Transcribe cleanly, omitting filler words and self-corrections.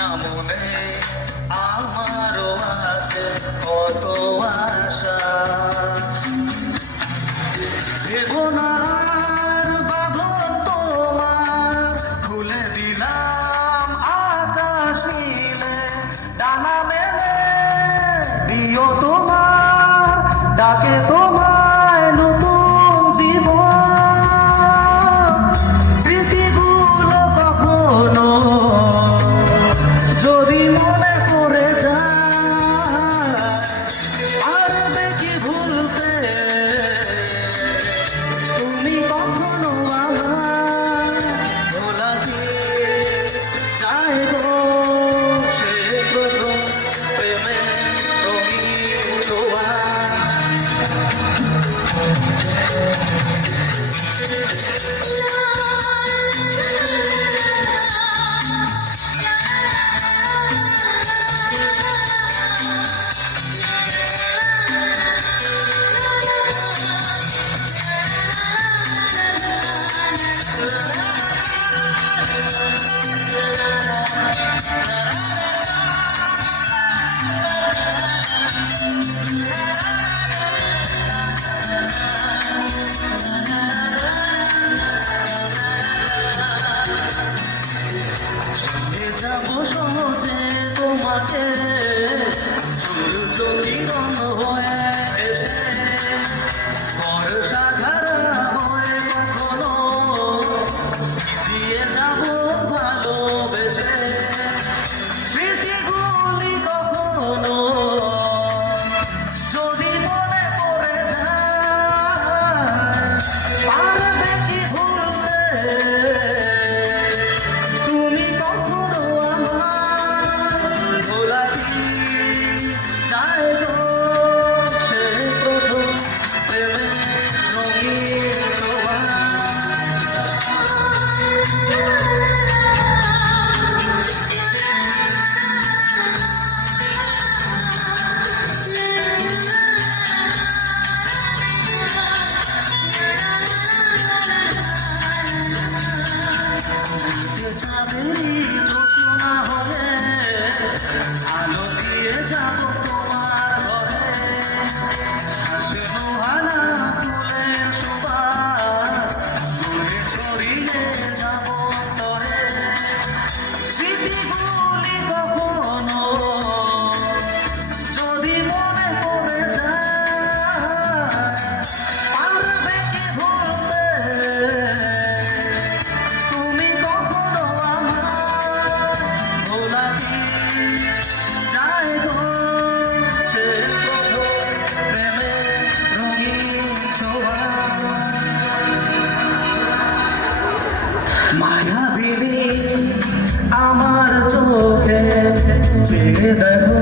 না মনে আমারও আছে কত আশা। ভেবো না আর বাঁধন তোমার, খুলে দিলাম আকাশ নীলে, ডানা মেলে দিও তোমার ডাকে তোমায় নতুন জীবন। স্মৃতিগুলো কখনো যদি মনে করে যায়, পারবে কি ভুলতে তুমি কখনো আমার ভোলা দিয়ে যায় গো সে প্রথম প্রেমের রঙিন ছোঁয়া। যাবো সহজে তোমাকে সূর্য কিরণ হয়ে এসে, বর্ষা ধারা হয়ে কখনো ভিজিয়ে যাবো ভালোবেসে। স্মৃতিগুলি কখনো যদি মনে পড়ে যায়, পারবে কি ভুলতে তুমি কখনো আমার ভোলা দিয়ে যায় গো সে প্রথম প্রেমের রঙিন ছোঁয়া। চাঁদেরই জোছনা হয়ে আলো দিয়ে যাবো তোমার ঘরে, হাসিমুহানা ফুলের সুবাস ঘুরে ছড়িয়ে যাবো তরে। স্মৃতিগুলি কখনো যদি মনে পড়ে যায়, পারবে কি ভুলতে তুমি কখনো আমার ভোলা দিয়ে যায় গো সে প্রথম প্রেমের রঙিন ছোঁয়া। মায়াবিনী আমার চোখে চেয়ে দেখো